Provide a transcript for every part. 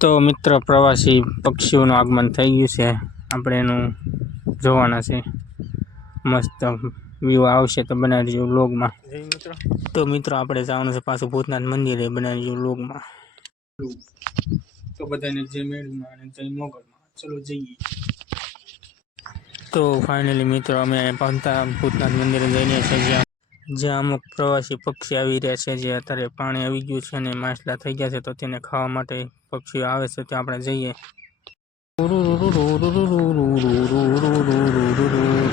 તો મિત્ર પ્રવાસી પક્ષીઓનું આગમન થઈ ગયું છે. આપણે એનું જોવાના છે. મસ્ત વ્યૂ આવશે તો બનાવી દેજો વ્લોગમાં. તો મિત્રો આપણે જવાનું છે પાછું ભૂતનાથ મંદિરે, બનાવી દેજો વ્લોગમાં. તો બધાને જય મેળમાં અને જય મોગલમાં. ચલો જઈએ. તો ફાઇનલી મિત્રો અમે ભૂતનાથ મંદિરે જઈને છે, જ્યાં અમુક પ્રવાસી પક્ષી આવી રહ્યા છે. જે અત્યારે પાણી આવી ગયું છે અને માછલા થઈ ગયા છે, તો તેને ખાવા માટે પક્ષીઓ આવે છે. ત્યાં આપણે જઈએ.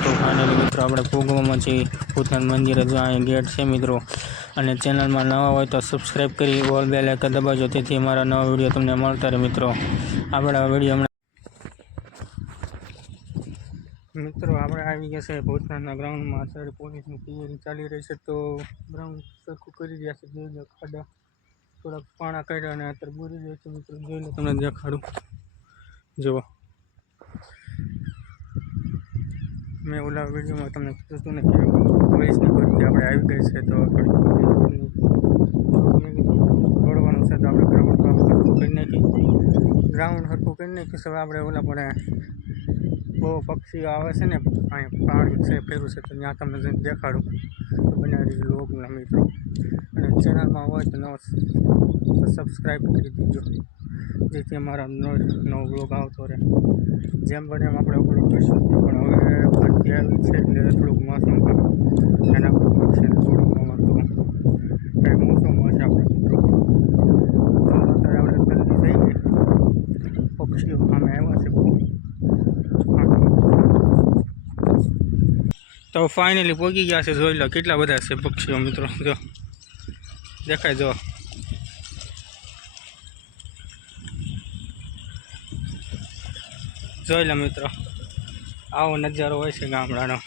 તો ફાઇનલી મિત્રો આપણે ભોગવામાં છીએ ભૂતનાથ મંદિરે. જો અહીં ગેટ છે મિત્રો. અને ચેનલમાં નવા હોય તો સબસ્ક્રાઈબ કરી ઓલ બેલ આઇકન દબાવજો, તેથી અમારા નવા વિડીયો તમને મળતા રહે મિત્રો. આપણા વિડીયો મિત્રો આપણે આવી ગયા છે ભૂતનાથના ગ્રાઉન્ડમાં. અત્યારે પોલીસની તૈયારી ચાલી રહી છે, તો ગ્રાઉન્ડ સરખું કરી રહ્યા છે. જોઈ લો, ખાડા થોડાક પાણા કાઢ્યા અને અત્યારે પૂરી રહ્યા છે મિત્રો. જોઈ લો, તમને દેખાડું. જુઓ, મેં ઓલા વિડીયોમાં તમને કીધું હતું ને કે પોલીસની ભરતી આપણે આવી ગઈ છે, તો દોડવાનું છે. તો આપણે ગ્રાઉન્ડ હરખું કરી નાખી. ગ્રાઉન્ડ હરખું કરી નાખીશું. હવે આપણે ઓલા પણ બહુ પક્ષીઓ આવે છે ને, અહીં પાણી છે ફેરું છે, તો ત્યાં તમને જઈને દેખાડું. તો બનાવી દીધું લોકના મિત્રો. અને ચેનલમાં હોય તો સબસ્ક્રાઈબ કરી દીજો, જેથી અમારા નવો બ્લોગ આવતો રહે. જેમ બને એમ આપણે અપલોડ કરીશું. પણ હવે ભરતી આવી છે એટલે થોડુંક મોસમ એના પર છે થોડુંક તો કંઈ મોસમ હશે આપણે મિત્રો. તો અત્યારે આપણે જલ્દી જઈએ. પક્ષીઓ સામે આવ્યા છે બહુ. તો ફાઇનલી પહોંચી ગયા છે. જોઈ લો કેટલા બધા છે પક્ષીઓ મિત્રો. જો દેખાય, જો જોઈ લો મિત્રો, આવો નજારો હોય છે ગામડાનો.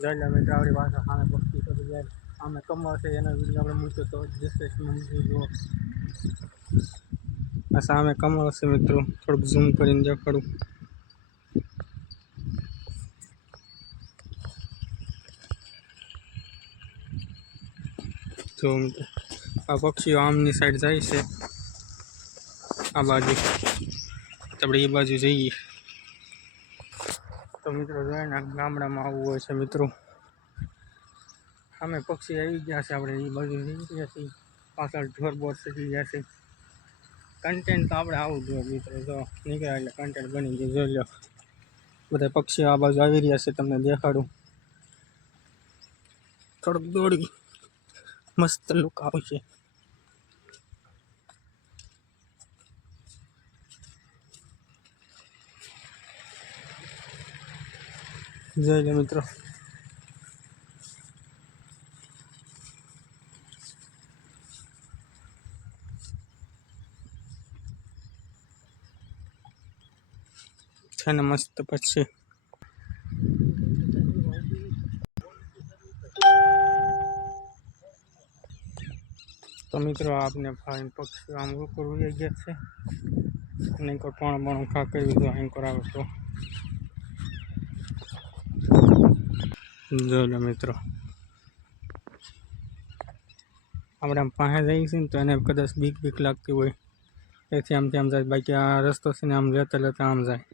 જોઈ લો મિત્રો, આપણી પાસે સામે પક્ષી તો જાય. આમે કમળ છે, એનો વિડીયો આપણે મૂક્યો તો ડિસ્કશનમાં મૂક્યો. આ સામે કમળ છે મિત્રો. થોડુંક ઝૂમ કરીને દેખાડું. જો મિત્રો, આ પક્ષીઓ આમની સાઈડ જાય છે, આ બાજુ. આપણે એ બાજુ જઈએ. તો મિત્રો જોઈને ગામડામાં આવવું હોય છે મિત્રો. અમે પક્ષી આવી ગયા છે, આપણે એ બાજુ જઈ ગયા છીએ. પાછળ ઢોર બોર શીખી ગયા છે. કન્ટેન્ટ તો આપણે આવું જોઈએ મિત્રો. જો નીકળ્યા એટલે કન્ટેન્ટ બની ગયું. જોઈ લો, બધા પક્ષીઓ આ બાજુ આવી રહ્યા છે. તમને દેખાડું. થોડુંક દોડી મસ્ત લુક આવશે. જોઈ લો મિત્રો, છે ને મસ્ત પછી. તો મિત્રો આપને ફાઇન પક્ષી આમ ઉપર ઉડી ગયા છે. અને કોઈ પણ ખા કરી દો એન્કર આવે તો. જોઈ લો મિત્રો, આપણે આમ પાસે જઈએ છીએ ને, તો એને કદાચ બીક લાગતી હોય, એથી આમથી આમ જાય. બાકી આ રસ્તો છે ને આમ લેતા લેતા આમ જાય.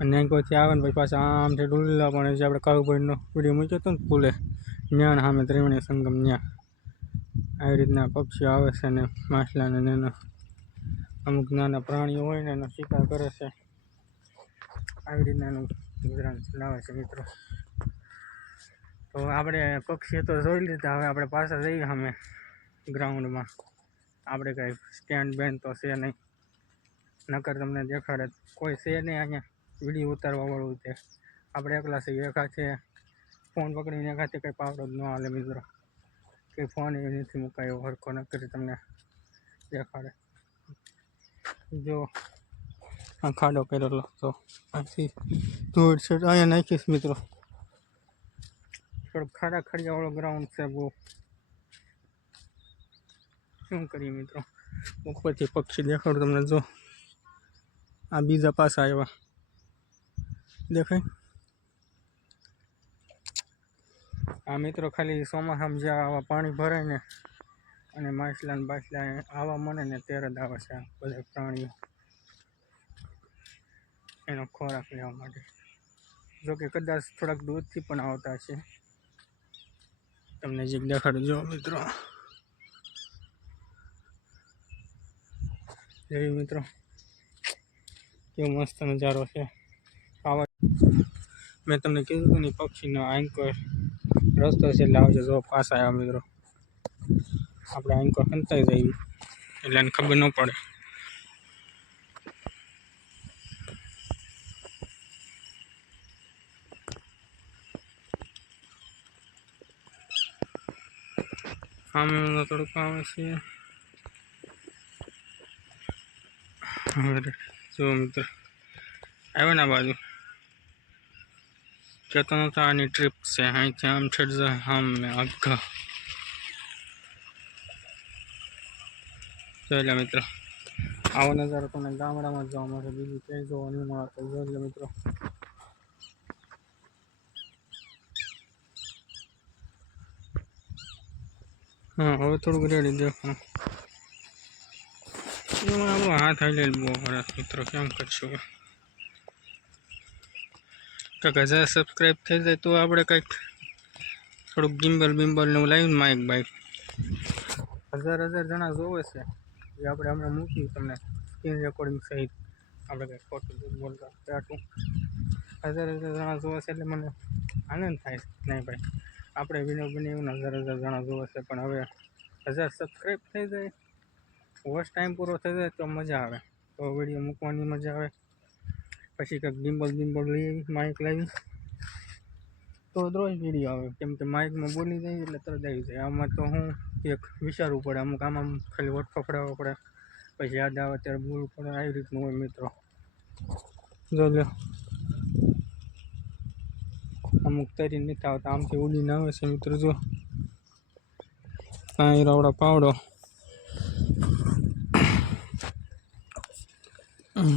અને કોઈથી આવે ને પછી પાછા આમથી ડુલ્લા. પણ જે આપણે કાળુભાઈનો વિડીયો મૂક્યો હતો ને પુલે, ત્યાં સામે ત્રિવેણી સંગમ, ત્યાં આવી રીતના પક્ષીઓ આવે છે. ને માછલાને એના અમુક નાના પ્રાણીઓ હોય ને એનો શિકાર કરે છે. આવી રીતના એનું ગુજરાન ચલાવે છે મિત્રો. તો આપણે પક્ષીઓ તો જોઈ લીધા. હવે આપણે પાછા જઈએ અમે ગ્રાઉન્ડમાં. આપણે કંઈ સ્ટેન્ડ બેન્ડ તો છે નહીં, નકર તમને દેખાડે કોઈ છે નહીં અહીંયા વિડીયો ઉતારવા વાળું. તે આપણે એકલા છે. એક હાથે ફોન પકડીને એક હાથે કંઈ પાવડો જ ન હાલે મિત્રો. કે ફોન એ નથી મુકાયો હરખો, ન કરી તમને દેખાડે. જો આ ખાડો કરેલો, તો આથી ધૂળ છે અહીંયા નાખીશ મિત્રો. થોડુંક ખાડા ખડિયાવાળો ગ્રાઉન્ડ છે બહુ. શું કરીએ મિત્રો, ઉપરથી પક્ષી દેખાડું તમને. જો આ બીજા પાછા આવ્યા, દેખાય. આ મિત્રો ખાલી ચોમાસામાં જ્યાં આવા પાણી ભરાય ને, અને માછલા ને બાછલા આવવા મને ને ત્યારે જ આવે છે બધા પ્રાણીઓ એનો ખોરાક લેવા માટે. જોકે કદાચ થોડાક દૂરથી પણ આવતા છે. તમને જે દેખાડું જો મિત્રો, જોયું મિત્રો કેવો મસ્ત નજારો છે. આવા મેં તમને કીધું હતું ને પક્ષીનો એન્કર રસ્તો છે એટલે આવજો. જો પાછા આવ્યા મિત્રો, આપણે એન્કર ખંતાઈ જઈએ એટલે એને ખબર ન પડે. આમ થોડુંક આવે છે. જો મિત્ર આવ્યો ને બાજુ કહેતો નતો આની ટ્રીપ છે. અહીંથી આમ છેડ જાય આમ મેં આખા જોઈ લે મિત્રો. આવો નજારો તમને ગામડામાં જોવા મળે, બીજું ક્યાંય જોવા નહીં મળે. તો જોઈ લે મિત્રો. હા હવે થોડુંક રેડી દેખો. આપણો હાથ હાલી બહુ સરસ મિત્રો, કેમ કરશું કંઈક 1000 સબસ્ક્રાઈબ થઈ જાય તો આપણે કંઈક થોડુંક ગિમ્બલ બિમ્બલ ને એવું લાવ્યું ને માઇક બાઇક 1000 જણા જોવે છે એ આપણે હમણાં મૂકી તમને સ્ક્રીન રેકોર્ડિંગ સહિત. આપણે કંઈક ખોટું બોલતા આટલું 1000 જણા જોવે છે એટલે મને આનંદ થાય. નહીં ભાઈ, આપણે વિડીયો બનાવીને 1000 જણા જોવે છે, પણ હવે 1000 સબસ્ક્રાઈબ થઈ જાય, વોચ ટાઈમ પૂરો થઈ જાય તો મજા આવે. તો વિડીયો મૂકવાની મજા આવે. પછી કંઈક ગિમ્બલ બિમ્બલ લઈ માઇક લાવી તો રોજ વિડીયો આવે, કેમ કે માઇકમાં બોલી જાય એટલે તરત આવી જાય. આમાં તો હું એક વિચારવું પડે, અમુક આમાં ખાલી વોટ ફફડાવવા પડે, પછી યાદ આવે ત્યારે બોલવું પડે. આવી રીતનું હોય મિત્રો. જો લો અમુક તરી નથી આવતા, આમથી ઉડીને આવે છે મિત્રો. જો કાંઈ રાવડા પાવડો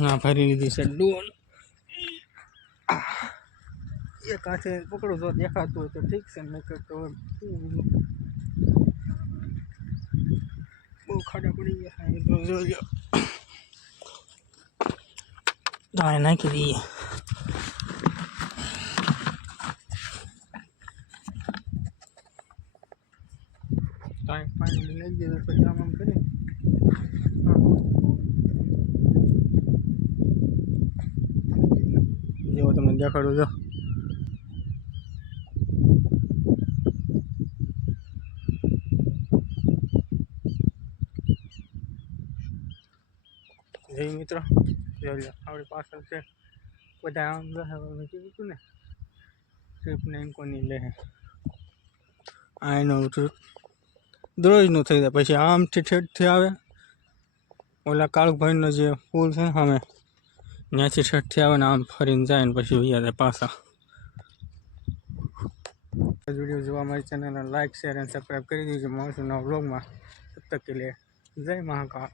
ના ભરી લીધી છે ડોલ. એક હાથે પકડો જો દેખાતું હોય તો ઠીક છે, નહીં કરતો હોય બહુ ખાડા પડી ગયા મિત્રો. જોજો દાય નાખી દઈએ. કાંઈ પાણી લઈ દીધું પછી આમ કરી જેવો તમને દેખાડું છો. જય મિત્રો, જોઈ લો આપણી પાછળ છે બધા. આમ મેં કીધું હતું ને ટ્રીપને કોની લે આ એનો દરરોજનું થઈ જાય. પછી આમથી ઠેઠથી આવે ઓલા કાળુભાઈનો જે પુલ છે ને સામે, ત્યાંથી ઠેઠથી આવે ને આમ ફરીને જાય ને પછી વૈયા જાય પાછા. વિડીયો જોવા મારી ચેનલને લાઇક શેર અને સબસ્ક્રાઈબ કરી દીજો. મળશું નવા વ્લોગમાં. તબ તક કે લીએ જય મહાકાળ.